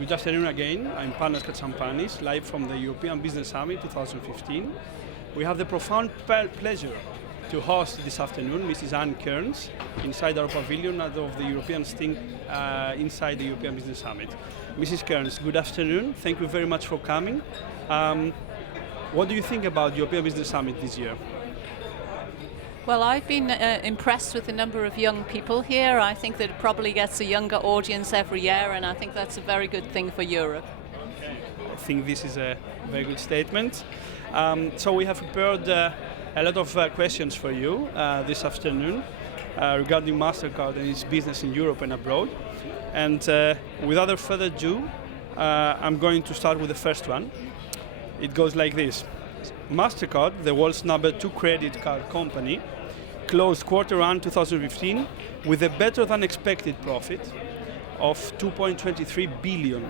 Good afternoon again. I'm Panos Katsampanis, live from the European Business Summit 2015. We have the profound pleasure to host this afternoon Mrs. Ann Cairns inside our pavilion of the European Sting inside the European Business Summit. Mrs. Cairns, good afternoon. Thank you very much for coming. What do you think about the European Business Summit this year? Well, I've been impressed with the number of young people here. I think that it probably gets a younger audience every year, and I think that's a very good thing for Europe. Okay. I think this is a very good statement. So we have prepared a lot of questions for you this afternoon regarding MasterCard and its business in Europe and abroad. And without further ado, I'm going to start with the first one. It goes like this. MasterCard, the world's #2 credit card company, closed Q1 2015 with a better than expected profit of $2.23 billion,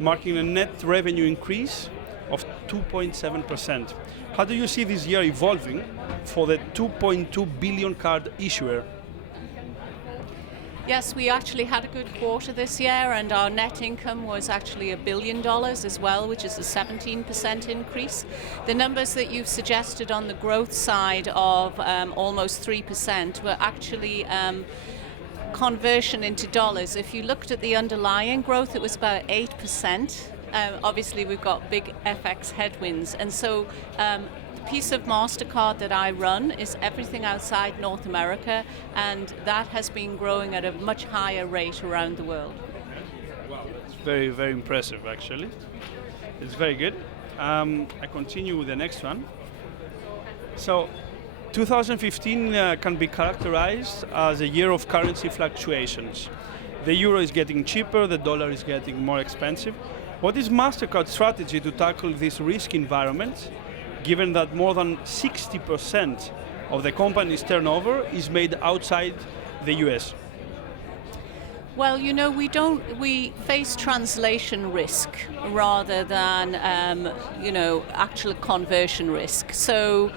marking a net revenue increase of 2.7%. How do you see this year evolving for the 2.2 billion card issuer? Yes, we actually had a good quarter this year, and our net income was actually $1 billion as well, which is a 17% increase. The numbers that you've suggested on the growth side of almost 3% were actually conversion into dollars. If you looked at the underlying growth, it was about 8%. Obviously, we've got big FX headwinds, and so the piece of MasterCard that I run is everything outside North America, and that has been growing at a much higher rate around the world. Wow, that's very, very impressive, actually. It's very good. I continue with the next one. So, 2015 can be characterized as a year of currency fluctuations. The euro is getting cheaper, the dollar is getting more expensive. What is MasterCard's strategy to tackle this risk environment, given that more than 60% of the company's turnover is made outside the US? Well, you know, we face translation risk rather than, actual conversion risk. So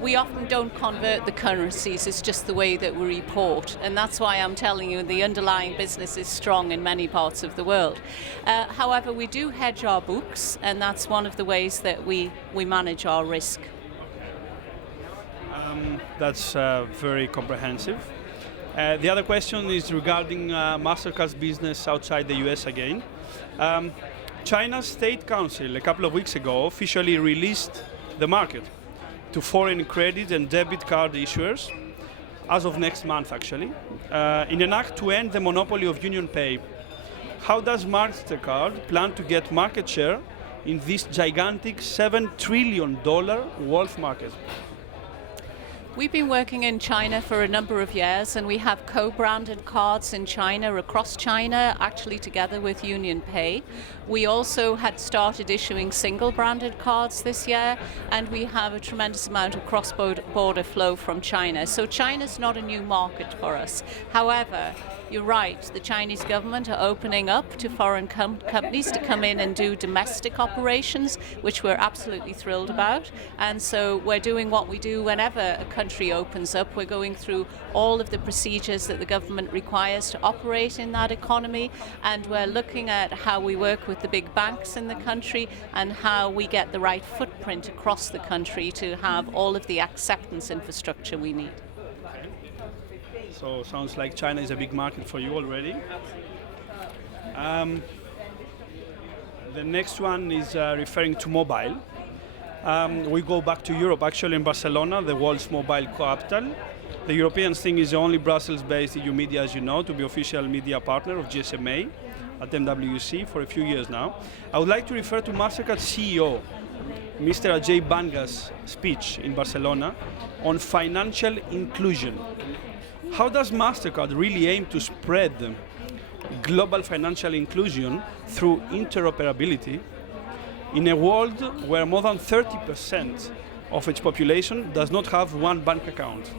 we often don't convert the currencies, it's just the way that we report. And that's why I'm telling you the underlying business is strong in many parts of the world. However, we do hedge our books, and that's one of the ways that we manage our risk. That's very comprehensive. The other question is regarding MasterCard's business outside the US again. China's State Council a couple of weeks ago officially released the market to foreign credit and debit card issuers, as of next month actually, in an act to end the monopoly of UnionPay. How does MasterCard plan to get market share in this gigantic $7 trillion world market? We've been working in China for a number of years, and we have co-branded cards in China, across China, actually together with UnionPay. We also had started issuing single-branded cards this year, and we have a tremendous amount of cross-border flow from China. So China's not a new market for us. However, you're right, the Chinese government are opening up to foreign companies to come in and do domestic operations, which we're absolutely thrilled about. And so we're doing what we do whenever a country opens up. We're going through all of the procedures that the government requires to operate in that economy, and we're looking at how we work with the big banks in the country and how we get the right footprint across the country to have all of the acceptance infrastructure we need. So sounds like China is a big market for you already. The next one is referring to mobile. We go back to Europe, actually in Barcelona, the world's mobile capital. The European Sting is the only Brussels-based EU media, as you know, to be official media partner of GSMA at MWC for a few years now. I would like to refer to MasterCard CEO, Mr. Ajay Banga's speech in Barcelona on financial inclusion. How does MasterCard really aim to spread global financial inclusion through interoperability in a world where more than 30% of its population does not have one bank account?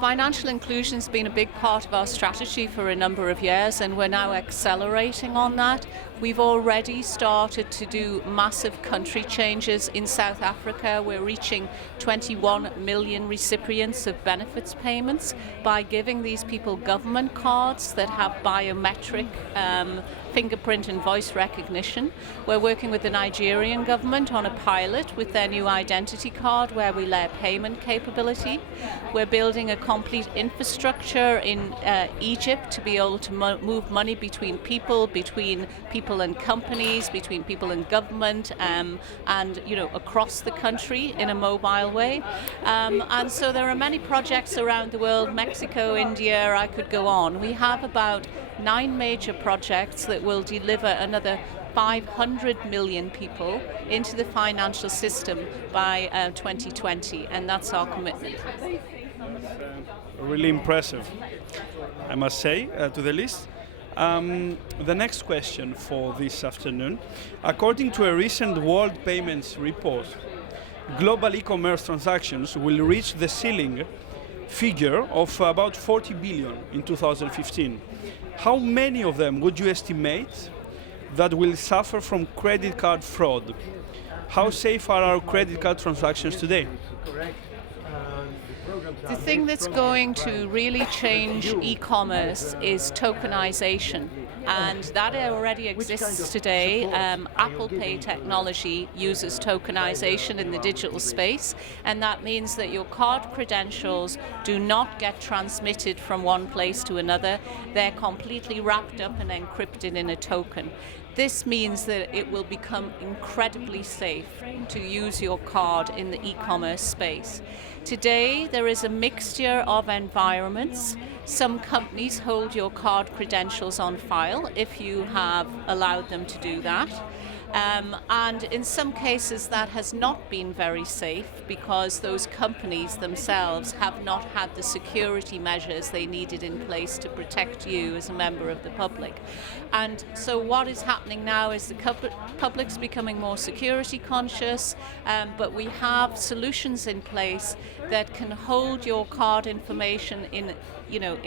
Financial inclusion has been a big part of our strategy for a number of years, and we're now accelerating on that. We've already started to do massive country changes in South Africa. We're reaching 21 million recipients of benefits payments by giving these people government cards that have biometric fingerprint and voice recognition. We're working with the Nigerian government on a pilot with their new identity card where we layer payment capability. We're building a complete infrastructure in Egypt to be able to move money between people and companies, between people and government, and across the country in a mobile way. And so there are many projects around the world, Mexico, India, I could go on. We have about 9 major projects that will deliver another 500 million people into the financial system by 2020, and that's our commitment. Really impressive, I must say, to the list. The next question for this afternoon. According to a recent World Payments report, global e-commerce transactions will reach the ceiling figure of about 40 billion in 2015. How many of them would you estimate that will suffer from credit card fraud? How safe are our credit card transactions today? The thing that's going to really change e-commerce is tokenization, and that already exists today. Apple Pay technology uses tokenization in the digital space, and that means that your card credentials do not get transmitted from one place to another. They're completely wrapped up and encrypted in a token. This means that it will become incredibly safe to use your card in the e-commerce space. Today, there is a mixture of environments. Some companies hold your card credentials on file if you have allowed them to do that. And in some cases that has not been very safe because those companies themselves have not had the security measures they needed in place to protect you as a member of the public. And so what is happening now is the public's becoming more security conscious, but we have solutions in place that can hold your card information in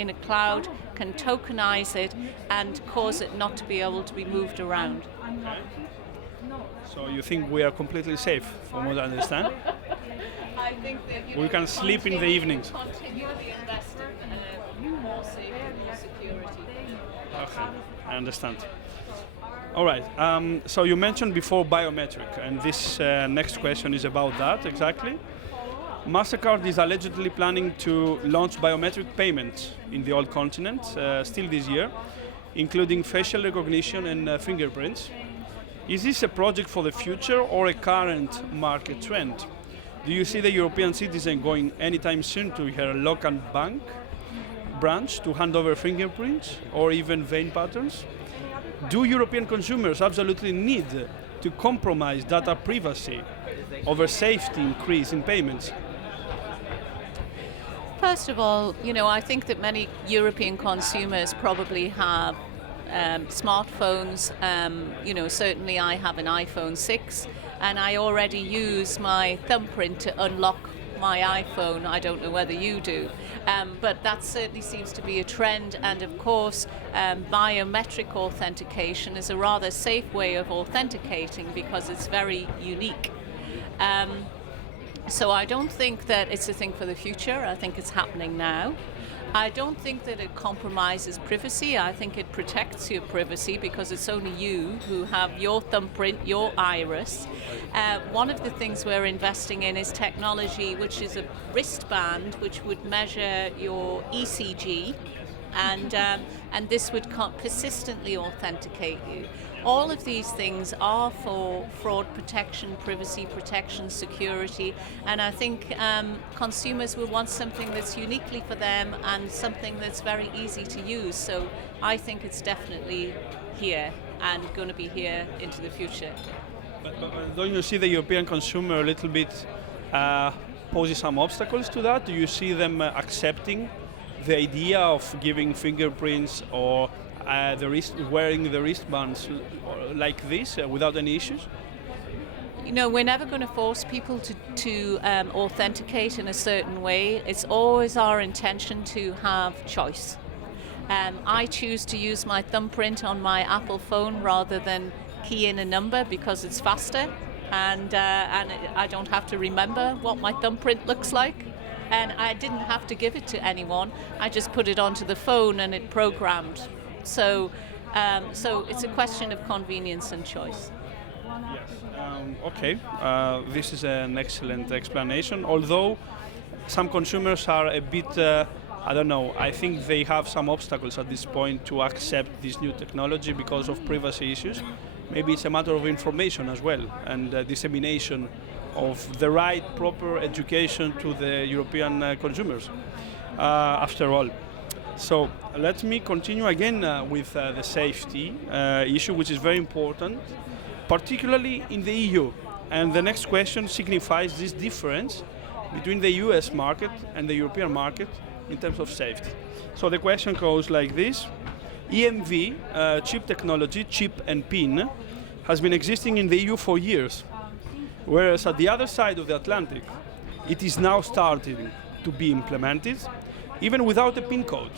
a cloud, can tokenize it and cause it not to be able to be moved around. So you think we are completely safe, from what I understand? I think that we can sleep in the evenings. Continually invest in more safety, more security. Okay, I understand. All right. So you mentioned before biometric, and this next question is about that exactly. MasterCard is allegedly planning to launch biometric payments in the old continent still this year, including facial recognition and fingerprints. Is this a project for the future or a current market trend? Do you see the European citizen going anytime soon to her local bank branch to hand over fingerprints or even vein patterns? Do European consumers absolutely need to compromise data privacy over safety increase in payments? First of all, I think that many European consumers probably have smartphones. Certainly I have an iPhone 6 and I already use my thumbprint to unlock my iPhone. I don't know whether you do, but that certainly seems to be a trend, and of course biometric authentication is a rather safe way of authenticating because it's very unique. So I don't think that it's a thing for the future. I think it's happening now. I don't think that it compromises privacy. I think it protects your privacy because it's only you who have your thumbprint, your iris. One of the things we're investing in is technology which is a wristband which would measure your ECG, and this would persistently authenticate you. All of these things are for fraud protection, privacy protection, security, and I think consumers will want something that's uniquely for them and something that's very easy to use. So I think it's definitely here and going to be here into the future. But don't you see the European consumer a little bit poses some obstacles to that? Do you see them accepting the idea of giving fingerprints or wearing the wristbands like this without any issues? We're never going to force people to authenticate in a certain way. It's always our intention to have choice. I choose to use my thumbprint on my Apple phone rather than key in a number because it's faster, and I don't have to remember what my thumbprint looks like. And I didn't have to give it to anyone. I just put it onto the phone and it programmed. So it's a question of convenience and choice. Yes. Okay. This is an excellent explanation. Although some consumers are a bit, I don't know, I think they have some obstacles at this point to accept this new technology because of privacy issues. Maybe it's a matter of information as well and dissemination of the right, proper education to the European consumers, after all. So let me continue again with the safety issue, which is very important, particularly in the EU. And the next question signifies this difference between the US market and the European market in terms of safety. So the question goes like this. EMV, chip technology, chip and PIN, has been existing in the EU for years. Whereas at the other side of the Atlantic, it is now starting to be implemented, even without a PIN code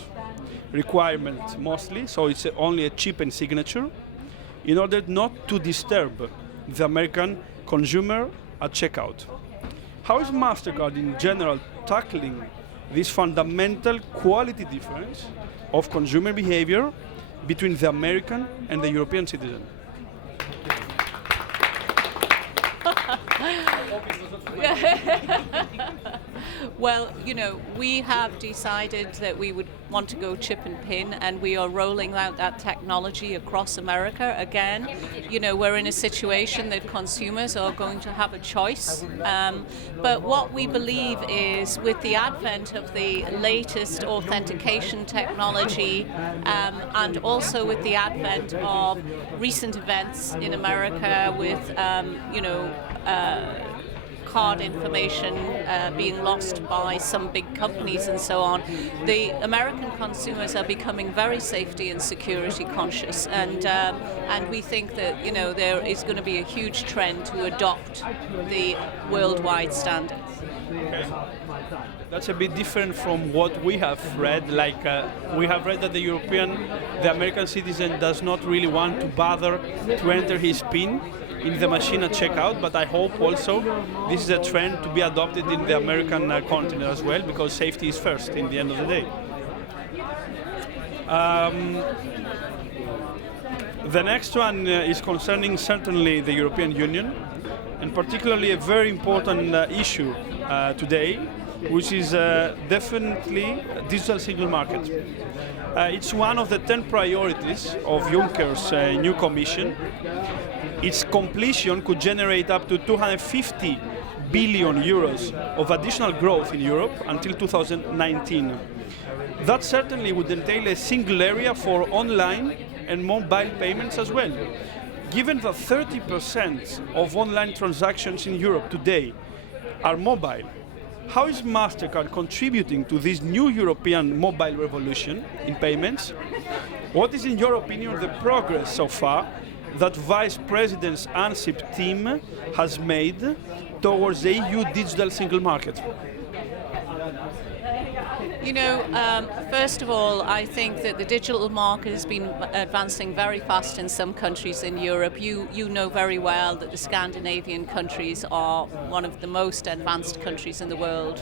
requirement mostly, so it's only a chip and signature, in order not to disturb the American consumer at checkout. How is MasterCard in general tackling this fundamental quality difference of consumer behavior between the American and the European citizen? Well, we have decided that we would want to go chip and pin, and we are rolling out that technology across America. Again, we're in a situation that consumers are going to have a choice. But what we believe is with the advent of the latest authentication technology and also with the advent of recent events in America with, card information being lost by some big companies and so on, the American consumers are becoming very safety and security conscious, and we think that there is going to be a huge trend to adopt the worldwide standards. Okay. That's a bit different from what we have read. We have read that the American citizen does not really want to bother to enter his PIN in the machine at checkout, but I hope also this is a trend to be adopted in the American continent as well, because safety is first in the end of the day. The next one is concerning certainly the European Union, and particularly a very important issue today, which is definitely digital single market. It's one of the 10 priorities of Juncker's new Commission. Its completion could generate up to 250 billion euros of additional growth in Europe until 2019. That certainly would entail a single area for online and mobile payments as well. Given that 30% of online transactions in Europe today are mobile, how is MasterCard contributing to this new European mobile revolution in payments? What is, in your opinion, the progress so far that Vice President's ANSIP team has made towards the EU digital single market? First of all, I think that the digital market has been advancing very fast in some countries in Europe. You know very well that the Scandinavian countries are one of the most advanced countries in the world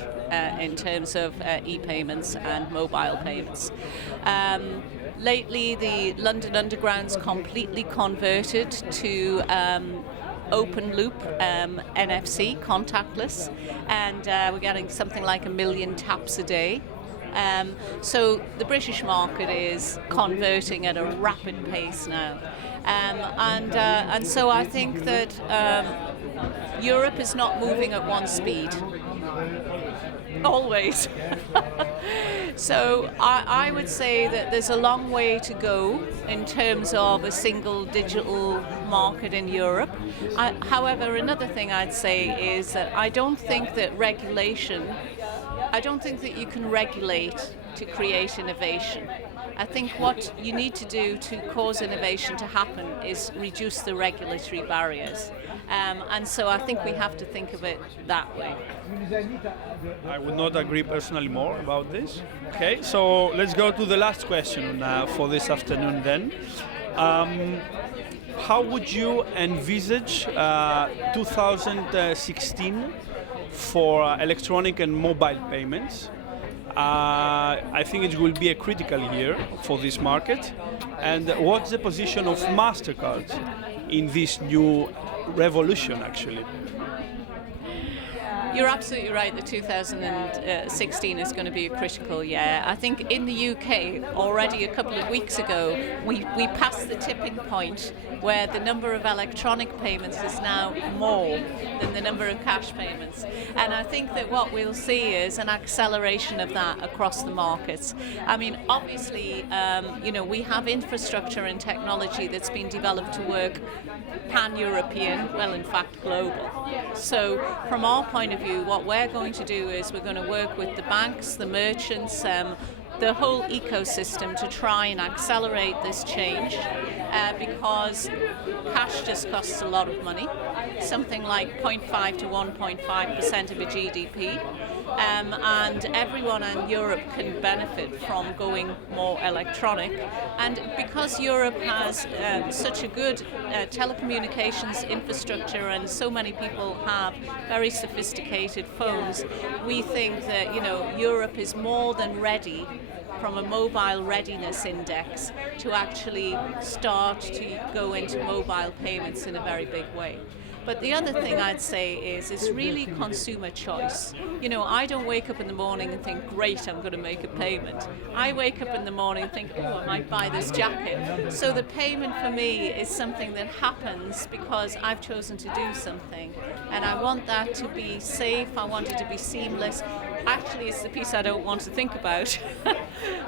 in terms of e-payments and mobile payments. Lately, the London Underground's completely converted to open loop NFC, contactless, and we're getting something like 1 million taps a day. So the British market is converting at a rapid pace now. And so I think that Europe is not moving at one speed. Always. So I would say that there's a long way to go in terms of a single digital market in Europe. However, another thing I'd say is that I don't think that you can regulate to create innovation. I think what you need to do to cause innovation to happen is reduce the regulatory barriers. And so I think we have to think of it that way. I would not agree personally more about this. Okay, so let's go to the last question for this afternoon then. How would you envisage 2016 for electronic and mobile payments? I think it will be a critical year for this market. And what's the position of MasterCard in this new revolution, actually? You're absolutely right that 2016 is going to be a critical year. I think in the UK, already a couple of weeks ago, we passed the tipping point where the number of electronic payments is now more than the number of cash payments. And I think that what we'll see is an acceleration of that across the markets. I mean, obviously, we have infrastructure and technology that's been developed to work pan-European, well, in fact, global. So from our point of view, what we're going to do is we're going to work with the banks, the merchants, the whole ecosystem to try and accelerate this change because cash just costs a lot of money, something like 0.5 to 1.5% of a GDP. And everyone in Europe can benefit from going more electronic. And because Europe has such a good telecommunications infrastructure and so many people have very sophisticated phones, we think that Europe is more than ready from a mobile readiness index to actually start to go into mobile payments in a very big way. But the other thing I'd say is it's really consumer choice. I don't wake up in the morning and think, great, I'm going to make a payment. I wake up in the morning and think, oh, I might buy this jacket. So the payment for me is something that happens because I've chosen to do something. And I want that to be safe, I want it to be seamless. Actually, it's the piece I don't want to think about.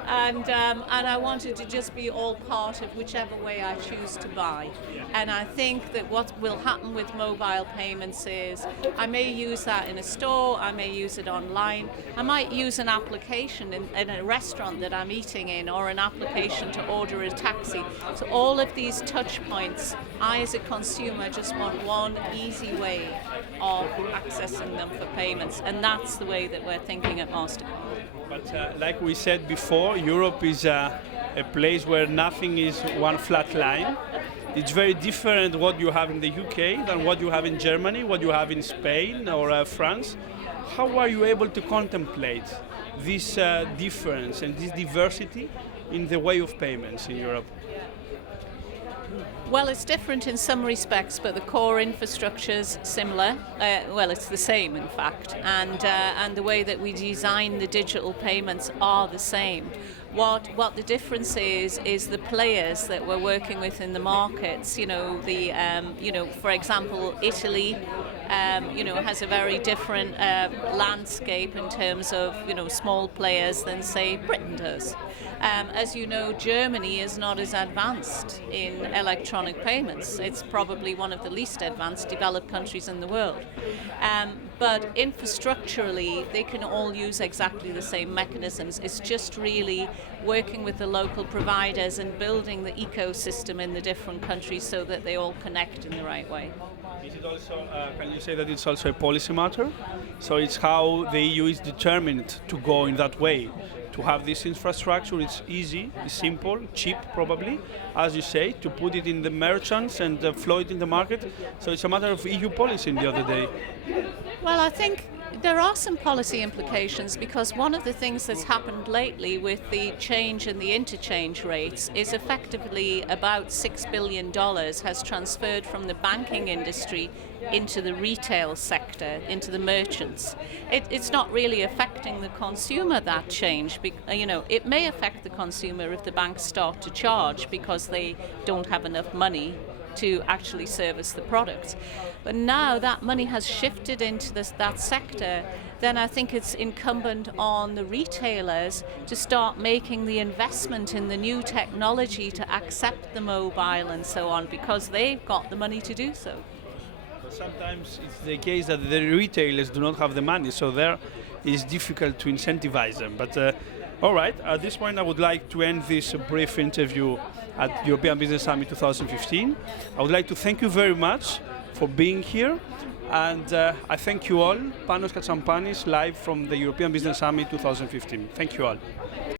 and I want it to just be all part of whichever way I choose to buy. And I think that what will happen with mobile payments is I may use that in a store, I may use it online, I might use an application in a restaurant that I'm eating in, or an application to order a taxi. So all of these touch points, I as a consumer just want one easy way of accessing them for payments, and that's the way that we're thinking at MasterCard. But like we said before, Europe is a place where nothing is one flat line. It's very different what you have in the UK than what you have in Germany, what you have in Spain or France. How are you able to contemplate this difference and this diversity in the way of payments in Europe? Well, it's different in some respects, but the core infrastructure's similar. It's the same, in fact, and the way that we design the digital payments are the same. What the difference is the players that we're working with in the markets. For example, Italy, has a very different landscape in terms of small players than say Britain does. As you know, Germany is not as advanced in electronic payments. It's probably one of the least advanced developed countries in the world. But infrastructurally, they can all use exactly the same mechanisms. It's just really working with the local providers and building the ecosystem in the different countries so that they all connect in the right way. Is it also, can you say that it's also a policy matter? So it's how the EU is determined to go in that way, to have this infrastructure. It's easy, it's simple, cheap probably, as you say, to put it in the merchants and flow it in the market. So it's a matter of EU policy in the other day. Well, I think there are some policy implications because one of the things that's happened lately with the change in the interchange rates is effectively about $6 billion has transferred from the banking industry into the retail sector, into the merchants. It's not really affecting the consumer, that change. It may affect the consumer if the banks start to charge because they don't have enough money to actually service the products. But now that money has shifted into that sector, then I think it's incumbent on the retailers to start making the investment in the new technology to accept the mobile and so on, because they've got the money to do so. Sometimes it's the case that the retailers do not have the money, so there is difficult to incentivize them. But all right, at this point I would like to end this brief interview at European Business Summit 2015. I would like to thank you very much for being here. And I thank you all. Panos Katsampanis, live from the European Business Summit 2015. Thank you all.